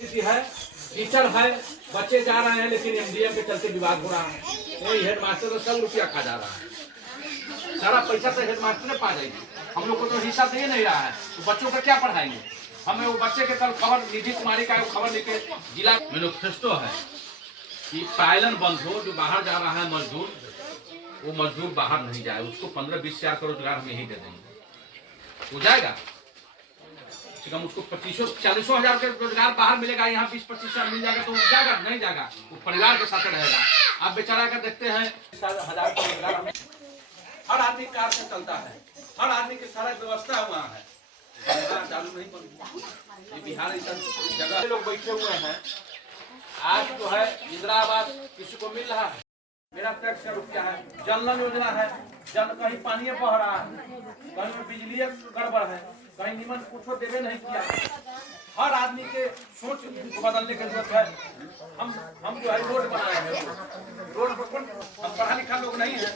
है, टीचर है, बच्चे जा रहे हैं लेकिन एमडीएम के चलते विवाद हो रहा है। वही हेडमास्टर 100 रुपया खा जा रहा है, सारा पैसा तो हेडमास्टर पा जाएगी, हम लोग को तो हिसाब दे नहीं रहा है, तो बच्चों का क्या पढ़ाएंगे। हमें वो बच्चे के कल खबर निधि कुमारी का खबर लेके जिला मैनिफेस्टो है कि पायलन बंद हो, जो बाहर जा रहा है मजदूर, वो मजदूर बाहर नहीं जाए, उसको 15-20 हजार का रोजगार हम यही दे देंगे, हो जाएगा। कम उसको 25-40 हजार के रोजगार बाहर मिलेगा, यहाँ 20-25 हजार मिल जाएगा तो वो जाएगा नहीं जाएगा, वो परिवार के साथ रहेगा। आप बेचारा का देखते हैं 1000 का रोजगार हमें हर आदमी कार से चलता है, हर आदमी की सारा व्यवस्था हुआ है, चालू नहीं बन। ये बिहार ऐसा जगह लोग बैठे हुए हैं, आज जो है इंदिरा आवास किसी को मिल रहा है, मेरा टैक्स का रुपया है, जनधन योजना है, जन कहीं पानी बह रहा है, कहीं बिजली गड़बड़ है, कहीं निमन कुछ देवे नहीं किया। हर आदमी के सोच को बदलने की जरूरत है। हम जो है रोड बनाए हैं, रोड पर हम पढ़ा लिखा लोग नहीं है,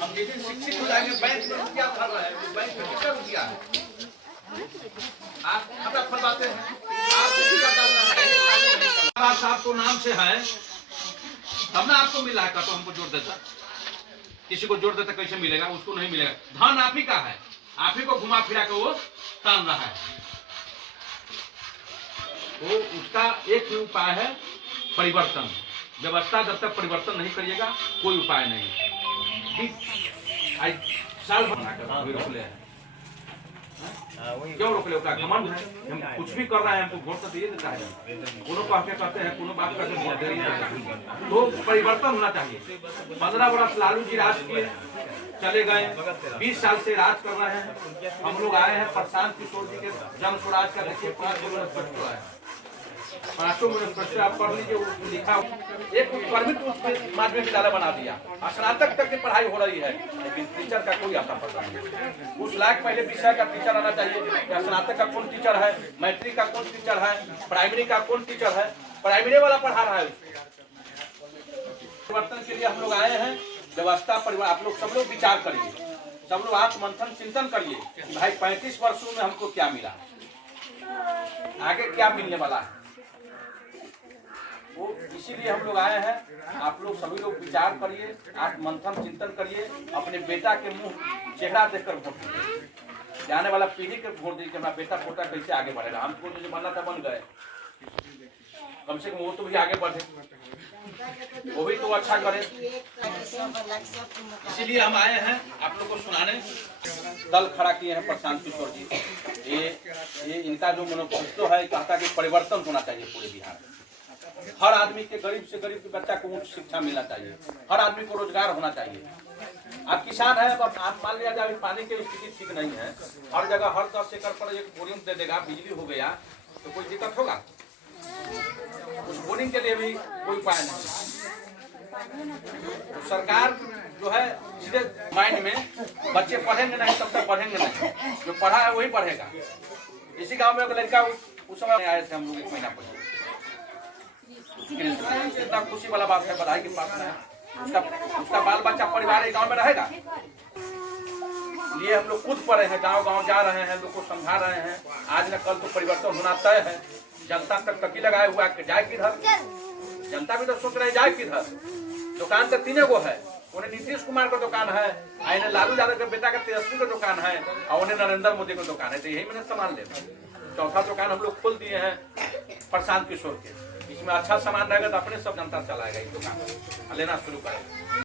हम जिस दिन शिक्षित हो जाएंगे बैंक में रुपया भर रहे हैं, बैंक में कितना रुपया है, आप खाता खुलवाते हैं, आप रुपया डाल रहे हैं, आपको नाम से है तब ना आपको मिला है, तो हमको जोड़ देता, किसी को जोड़ देता कैसे मिलेगा, उसको नहीं मिलेगा। धन आप ही का है, आप ही को घुमा फिरा के वो तान रहा है। तो उसका एक ही उपाय है परिवर्तन। व्यवस्था जब तक परिवर्तन नहीं करिएगा कोई उपाय नहीं। साल बनाकर रोक ले, क्यों रोक ले, उसका घमंड है, हम कुछ भी कर रहे हैं, हमको वोट तो दिए देता है, कोनो कहते हैं, कोनो बात करते, तो परिवर्तन होना चाहिए। 15 वर्ष लालू जी राज किए, चले गए, 20 साल से राज कर रहे हैं, हम लोग आए हैं प्रशांत किशोर जी के जन स्वराज का, देखिए 5 मैनिफेस्टो है, 5 मैनिफेस्टो आप पढ़ लीजिए, लिखा एक परमिट माध्यमिक विद्यालय बना दिया, स्नातक तक की पढ़ाई हो रही है, लेकिन टीचर का कोई आता पता नहीं। उस लायक पहले विषय का टीचर आना चाहिए, स्नातक का कौन टीचर है, मैट्रिक का कौन टीचर है, प्राइमरी का कौन टीचर है, प्राइमरी वाला पढ़ा रहा है। परिवर्तन के लिए हम लोग आए हैं, व्यवस्था परिवार, आप लोग सब लोग विचार करिए, सब लोग आत्ममंथन चिंतन करिए कि भाई 35 वर्षों में हमको क्या मिला, आगे क्या मिलने वाला है, वो इसीलिए हम लोग आए हैं। आप लोग सभी लोग विचार करिए, आत्ममंथन चिंतन करिए, अपने बेटा के मुंह चेहरा देखकर वोट दीजिए, जाने वाला पीढ़ी के वोट दीजिए, हमारा बेटा पोता कैसे आगे बढ़ेगा। हमको जो बनना था बन गए, कम से कम वो तो भी आगे बढ़े, वो भी तो अच्छा करे। इसीलिए हम आए हैं आप लोग को सुनाने, दल खड़ा किए हैं प्रशांत किशोर जी। ये इनका जो मैनिफेस्टो है कहता है कि परिवर्तन होना चाहिए पूरे बिहार में, हर आदमी के गरीब से गरीब के बच्चा को उच्च शिक्षा मिलना चाहिए, हर आदमी को रोजगार होना चाहिए। आप किसान है, अब आप मान लिया जाए पानी की स्थिति ठीक नहीं है, हर जगह हर 10 एकड़ पर एक बोरिंग दे देगा, बिजली हो गया तो कोई दिक्कत होगा, उस बोरिंग के लिए भी कोई उपाय नहीं। तो सरकार जो है सीधे माइंड में बच्चे पढ़ेंगे नहीं तब तक पढ़ेंगे नहीं, जो पढ़ा है वही पढ़ेगा। इसी गांव में एक लड़का उस समय आए थे हम लोग 1 महीना पहले, इतना खुशी वाला बात है, बधाई की बात है, उसका बाल बच्चा परिवार एक गांव में रहेगा। लिए हम लोग खुद पढ़े हैं, गांव गांव जा रहे हैं, लोग को समझा रहे हैं, आज न कल तो परिवर्तन होना तय है। जनता तक टकी लगाए हुआ है, जाए किधर, जनता भी तो सोच रहे जाए किधर। दुकान तो 3 गो है, उन्हें नीतीश कुमार का दुकान है, इन्हें लालू यादव के बेटा का तेजस्वी का दुकान है, और उन्हें नरेंद्र मोदी का दुकान है, तो यही मैंने सामान ले। चौथा दुकान हम लोग खोल दिए हैं प्रशांत किशोर के, इसमें अच्छा सामान रहेगा तो अपने सब जनता चलाएगा, इस दुकान लेना शुरू करेगा।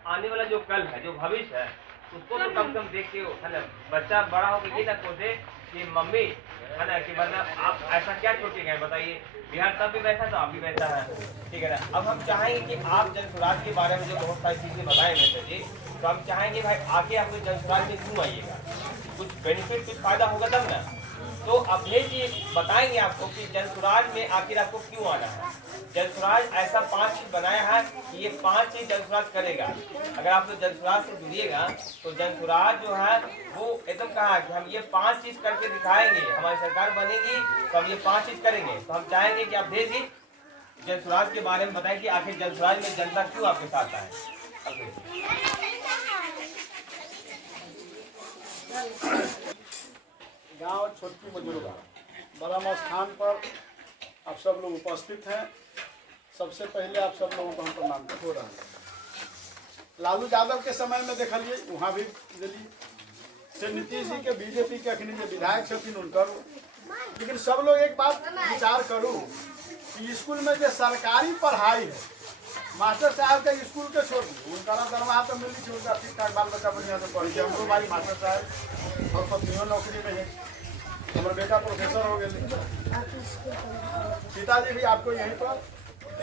आने वाला जो कल है, जो भविष्य है, उसको तो कम कम देख के है ना, बच्चा बड़ा होकर ये ना सोचे कि मम्मी है ना, कि मतलब आप ऐसा क्या छोटे गए, बताइए बिहार तब भी वैसा तो आप भी वैसा है, ठीक है ना। अब हम चाहेंगे कि आप जन स्वराज के बारे में जो बहुत सारी चीजें बताए वैसे जी, तो हम चाहेंगे भाई आगे आप जन स्वराज में क्यों आइएगा, कुछ बेनिफिट कुछ फायदा होगा तब ना। तो अवधेश जी बताएंगे आपको कि जन स्वराज में आखिर आपको क्यों आना है। जन स्वराज ऐसा 5 चीज बनाया है कि ये 5 चीज जन स्वराज करेगा। अगर आप लोग जन स्वराज से जुड़िएगा तो जन स्वराज जो है वो एकदम कहा कि हम ये 5 चीज करके दिखाएंगे, हमारी सरकार बनेगी तो हम ये 5 चीज करेंगे। तो हम चाहेंगे कि अवधेश जी जन स्वराज के बारे में बताएं कि आखिर जन स्वराज में जनता क्यों आपके साथ आए। गांव छोटकी मजूर गाँव बलम स्थान पर आप सब लोग उपस्थित हैं। सबसे पहले आप सब लोगों को हम प्रणाम हो रहा है। लालू यादव के समय में देखलिए वहाँ भी दिल्ली से नीतीश जी के बीजेपी के अखनी जो विधायक छथिन उनकर, लेकिन सब लोग एक बात विचार करूँ कि स्कूल में जो सरकारी पढ़ाई है, मास्टर साहब के स्कूल के छोड़ उनका दरमाहा तो मिली थी, उनका ठीक ठाक बाल बच्चा बढ़िया से पढ़ी है। हमरो भाई मास्टर साहब और पत्नियों नौकरी में है, हमारा बेटा प्रोफेसर हो गए। पिताजी भी आपको यहीं पर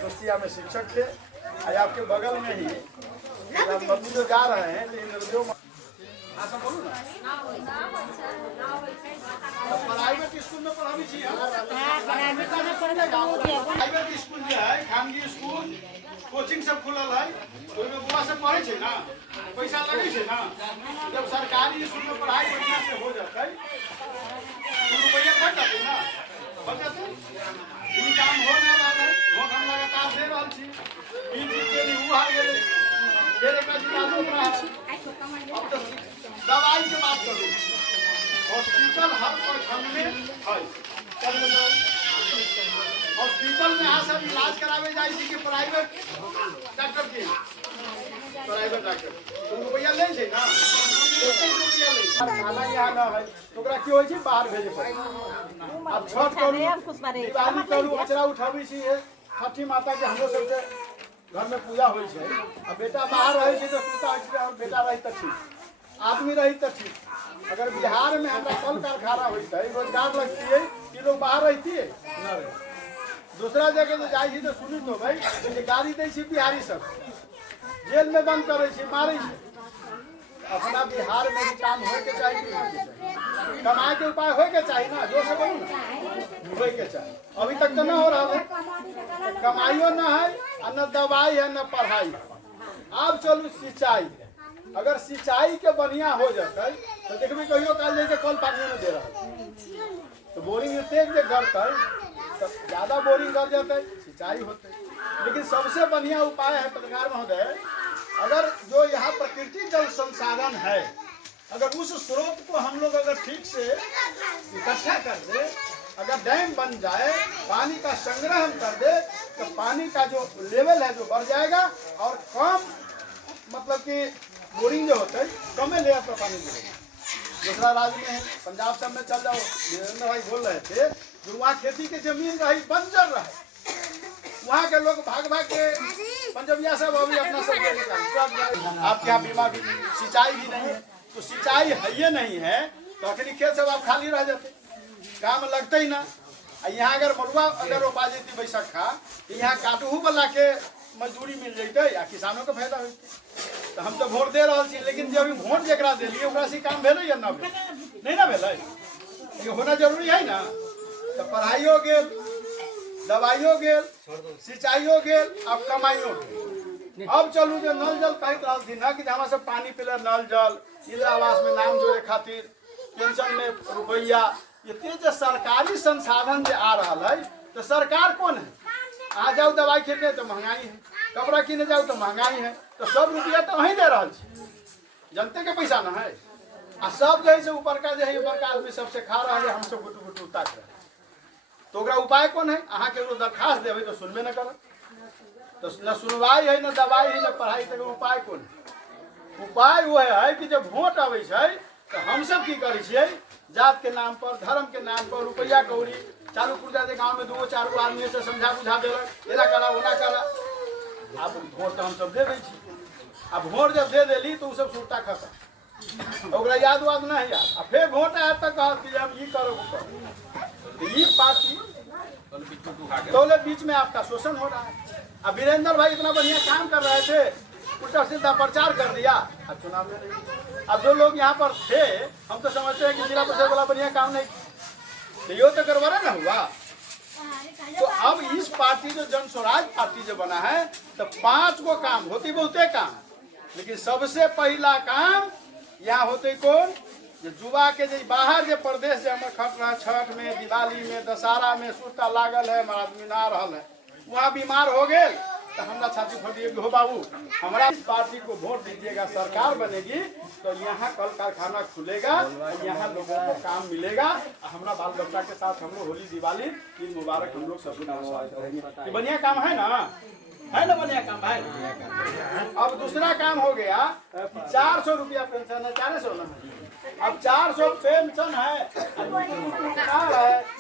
दोस्तिया में शिक्षक थे। आपके बगल में ही मम्मी जो जा रहे हैं, लेकिन जो सब बोलू ना प्राइवेट स्कूल में पढ़ावी चाहिए। प्राइवेट स्कूल जो है, खानगी स्कूल कोचिंग सब खुलल है, ओहिमे बुआ सब पढ़े छे ना, पैसा लगे छे ना। जब सरकारी स्कूल में पढ़ाई बढ़िया से हो जाता है, रुपया कट जाते ना, बच जाते। ई काम हो ना रहा है, वोट हम लगातार दे रहा छी। ई चीज के लिए हुआ है, मेरे का जिला हो रहा है। अब तो दवाई की बात करूँ, हॉस्पिटल हर प्रखंड में है। हॉस्पिटल में यहाँ सब इलाज करावे जाए कि प्राइवेट डॉक्टर के, प्राइवेट डॉक्टर तो रुपया ले छे ना, रुपया ले। खाना यहाँ ना है तो ओकरा की होई छै, बाहर भेजे पड़े। अब छठ करू, दिवाली करू, अचरा उठावी छी, छठी माता के हमरो सबके घर में पूजा होई छै। अब बेटा बाहर रहे छै तो सुता होइ छै, और बेटा रही तो ठीक, आदमी रही तो ठीक। अगर बिहार में हमारा कल कारखाना होता है, रोजगार लगती है, कि लोग बाहर रहती है न रहे। दूसरा जगह जो जाए तो सुनी तो भाई गाड़ी दै छी बिहारी सब, जेल में बंद करे छी, मारे छी। अपना बिहार में भी काम हो के चाहिए, कमाए के उपाय हो के चाहिए ना, जो से बोलू ना हो के चाहिए। अभी तक तो न हो रहा है, कमाइयो न है, न दवाई है, न पढ़ाई। अब चलू सिंचाई, अगर सिंचाई के बढ़िया हो जाता तो देखबी कहियो काल जैसे कल पानी में दे रहा तो बोरिंग तेज जे करता तो ज्यादा बोरिंग कर जाता है, सिंचाई होते। लेकिन सबसे बढ़िया उपाय है पत्रकार महोदय, अगर जो यहाँ प्रकृति जल संसाधन है, अगर उस स्रोत को हम लोग अगर ठीक से इकट्ठा कर दे, अगर डैम बन जाए, पानी का संग्रह हम कर दे, तो पानी का जो लेवल है जो बढ़ जाएगा, और कम मतलब कि बोरिंग जो होता है कमे लेयर पर पानी मिलेगा। दूसरा राज्य में है, पंजाब सब में चल जाओ, वीरेंद्र भाई बोल रहे थे, जो वहाँ खेती की जमीन रही बंजर रहे, वहाँ के लोग भाग भाग के पंजाबिया सब अभी अपना सब आपके यहाँ बीमा भी, सिंचाई भी नहीं है, तो सिंचाई है ये नहीं है तो अखनी खेत सब आप खाली रह जाते, काम लगते ही ना। यहाँ अगर मरुआ अगर रोपा जाती बैसखा, यहाँ काटहू वाला के मजदूरी मिल जैते आ किसानों के फायदा होते। तो हम तो वोट दे रहा छी, लेकिन जब वोट जरा दिलिए ओकरा से काम भेलै या ना भेलै, नहीं ना भेलै, ये होना जरूरी है ना। तो पढ़ाइयो गेल, दवाइयो गेल, सिंचाइयो गेल, अब कमाइयो गेल। अब चलू जो नल जल कहते रहती ना कि हमारा सब पानी पिले, नल जल, इंदिरा आवास में नाम जोड़े खातिर, पेंशन में रुपया, ये जो सरकारी संसाधन जो आ रहा है, तो सरकार कौन है? आ जाओ दवाई खरीदने तो महंगाई है, कपड़ा किने जाओ तो महंगाई है, तो सब रुपया तो वहीं दे रहा है, जनते के पैसा ना है। आ सब जो है ऊपर का जो है ऊपर का आदमी सबसे खा रहा है, हम सब गुटू गुटू ताक रहे। तो ओकरा उपाय कौन है? अहाँ के दरखास्त देवे तो सुनबे न कर, तो न सुनवाई है, न दवाई है, न पढ़ाई, तो उपाय कौन है? उपाय वो है कि जब वोट आवे छै तो हम सब की करे छियै, जात के नाम पर, धर्म के नाम पर रुपया कौड़ी चालू पुर्जा के गाँव में 2-4 गो आदमी से समझा बुझा देलक, एना करा ओना करा। अब वोट तो हम सब दे दै छी, अब वोट जब दे देली तो सब सुरता खत्म, ओकरा याद वाद नहीं याद। अब फिर वोट आया तो कहत कि अब ये करो वो करो, तो ये पार्टी तो बीच में आपका शोषण हो रहा है। अब वीरेंद्र भाई इतना बढ़िया काम कर रहे थे, उल्टा सीधा प्रचार कर दिया, अब चुनाव में नहीं। अब जो लोग यहाँ पर थे, हम तो समझते हैं कि जिला परिषद वाला बढ़िया काम नहीं, तो ये तो गड़बड़ा ना हुआ। तो अब इस पार्टी जो जन स्वराज पार्टी जो बना है, तो 5 गो काम होती, बहुते काम, लेकिन सबसे पहला काम यहाँ होते कौन? जो युवा के जो बाहर जो प्रदेश जो हमारे खट रहा, छठ में, दिवाली में, दशहरा में सुरता लागल है, हमारा आदमी ना रहा है, वहाँ बीमार हो गए तो हमरा छाती फटिए हो बाबू हमारा इस पार्टी को वोट दीजिएगा, सरकार बनेगी तो यहाँ कल कारखाना खुलेगा, यहाँ लोगों को काम मिलेगा, हमारा बाल बच्चा के साथ हम लोग होली दिवाली ईद मुबारक हम लोग सब करेंगे। बढ़िया काम है ना बढ़िया काम है। अब दूसरा काम हो गया 400 रुपया पेंशन है, 400 ना, अब 400 पेंशन है,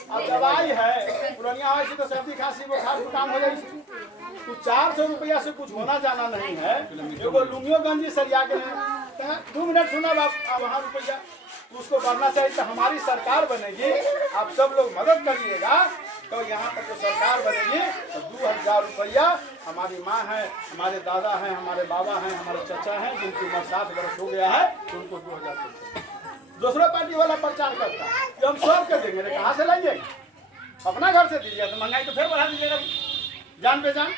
अब दवाई है, पुरानिया हो तो सर्दी खांसी बुखार जुकाम हो जाए, तो 400 रुपया से कुछ होना जाना नहीं है। एगो लुंगियो गंजी सरिया के 2 मिनट सुना बाप, अब वहाँ रुपया उसको बढ़ना चाहिए। तो हमारी सरकार बनेगी, आप सब लोग मदद करिएगा, तो यहाँ पर जो सरकार बनेगी तो 2000 रुपया हमारी माँ है, हमारे दादा हैं, हमारे बाबा हैं, हमारे चाचा हैं जिनकी उम्र 60 वर्ष हो गया है, तो उनको 2000 रुपया। दूसरा पार्टी वाला प्रचार करता है कि हम सबके देंगे, कहाँ से लाइए? अपना घर से दीजिए, तो महंगाई तो फिर बढ़ा दीजिएगा जान पे जान।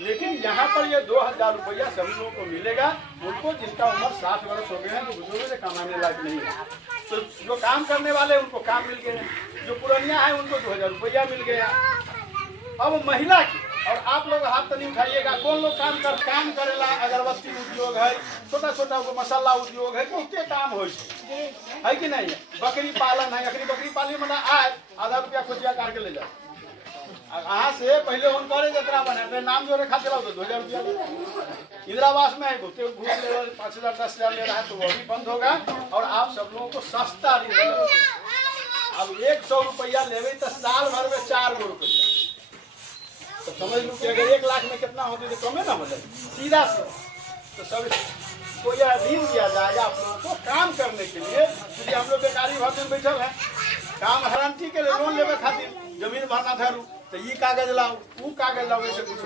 लेकिन यहाँ पर ये 2000 रुपया सभी लोगों को मिलेगा, उनको जिनका उम्र 60 वर्ष हो गए हैं, तो बुजुर्गों से कमाने लायक नहीं है, तो जो काम करने वाले उनको काम मिल गए, जो पुरानिया है उनको 2000 रुपया मिल गया। अब महिला की, और आप लोग हाथ तो नहीं उठाइएगा, कौन लोग काम करेला, अगरबत्ती उद्योग है, छोटा छोटा मसाला उद्योग है, बहुते काम हो है कि नहीं? बकरी पालन है, अखरी बकरी पाली मतलब आए 1000 रुपया खोजिया काट के ले जाओ, अहाँ से पहले उनको जतरा बने नाम जोड़े खाते रहो तो 2000 रुपया। इंदिरावास में है घूस 5000 10,000 ले रहा है, तो वो भी बंद होगा, और आप सब लोगों को सस्ता ऋण मिलेगा। अब 100 रुपया लेवे तो साल भर में 4 गो रुपया, तो समझ लो कि अगर 1 लाख में कितना होती तो कमे ना हो जाए सीधा से। तो सब को यह ऋण दिया जाएगा आप लोगों को काम करने के लिए, क्योंकि हम लोग बेकारी भर दिन बैठल है, काम गारंटी के लिए लोन लेवे खातिर जमीन भरना धरू, तो ये कागज लाओ वो कागज लाओ, ऐसे कुछ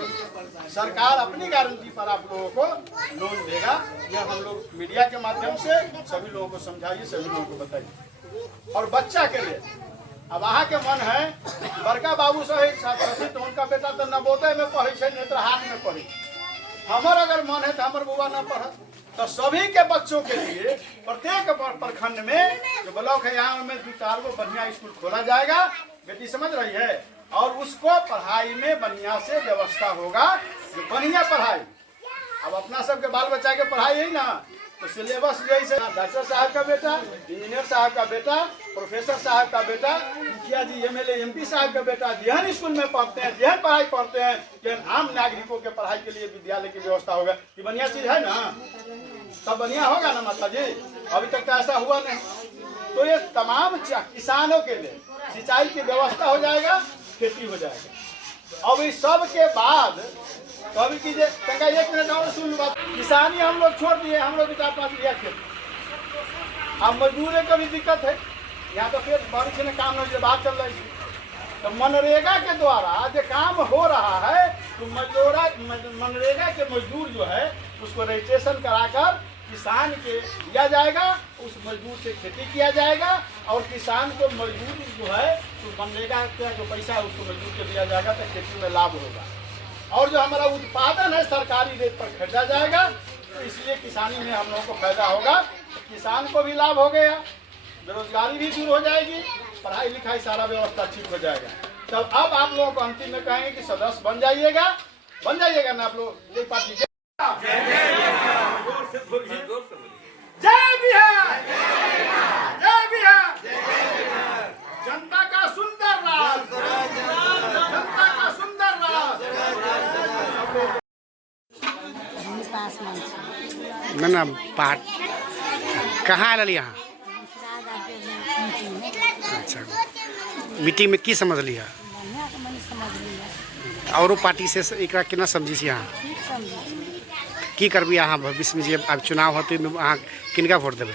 सरकार अपनी गारंटी पर आप लोगों को लोन देगा। यह हम लोग मीडिया के माध्यम से सभी लोगों को समझाइए, सभी लोगों को बताइए। और बच्चा के लिए अब अहाँ के मन है बड़का बाबू साहब तो उनका बेटा तो नवोदय में पढ़े, नेत्रहाट में पढ़े, हमार अगर मन है तो हमारे बुआ न पढ़, तो सभी के बच्चों के लिए प्रत्येक प्रखंड में जो ब्लॉक है यहाँ में 2-4 गो बढ़िया स्कूल खोला जाएगा, बेटी समझ रही है, और उसको पढ़ाई में बढ़िया से व्यवस्था होगा, जो बढ़िया पढ़ाई। अब अपना सबके बाल बच्चा के पढ़ाई है ना, तो सिलेबस जैसे डॉक्टर साहब का बेटा, इंजीनियर साहब का बेटा, प्रोफेसर साहब का बेटा, मुखिया जी MLA MP साहब का बेटा जेहन स्कूल में पढ़ते हैं, जेहन पढ़ाई पढ़ते हैं, जेहन आम नागरिकों के पढ़ाई के लिए विद्यालय की व्यवस्था होगा, ये बढ़िया चीज है ना, सब बढ़िया होगा ना माता जी। अभी तक तो ऐसा हुआ नहीं, तो ये तमाम किसानों के लिए सिंचाई की व्यवस्था हो जाएगा, खेती हो जाएगा। अब इस सब के बाद कभी कीजिए 1 मिनट और सुन बात, किसानी हम लोग छोड़ दिए, हम लोग 4-5 बीघा खेत, अब मजदूर का भी दिक्कत है, यहाँ तो फिर बारिश में काम नहीं, बात चल रही है, तो मनरेगा के द्वारा जो काम हो रहा है, तो मनरेगा के मजदूर जो है उसको रजिस्ट्रेशन कराकर किसान के दिया जाएगा, उस मजदूर से खेती किया जाएगा, और किसान को मजदूर जो है तो मनरेगा का जो पैसा है उसको मजदूर को दिया जाएगा, तो खेती में लाभ होगा, और जो हमारा उत्पादन है सरकारी रेट पर खरीदा जाएगा, तो इसलिए किसानी में हम लोगों को फायदा होगा, किसान को भी लाभ हो गया, बेरोजगारी भी दूर हो जाएगी, पढ़ाई लिखाई सारा व्यवस्था ठीक हो जाएगा। तब अब आप लोगों को अंतिम में कहेंगे कि सदस्य बन जाइएगा ना आप लोग। ये पार्टी जय बिहार, जय बिहार, जनता का सुंदर राज, जनता का सुंदर राज। ना पाठ कहाँ आल यहाँ? अच्छा, मीटिंग में की समझ लिया? औरो पार्टी से एकरा केना समझी यहाँ की करबी अहाँ भविष्य में जे अब चुनाव होते अहाँ किनका वोट देबै?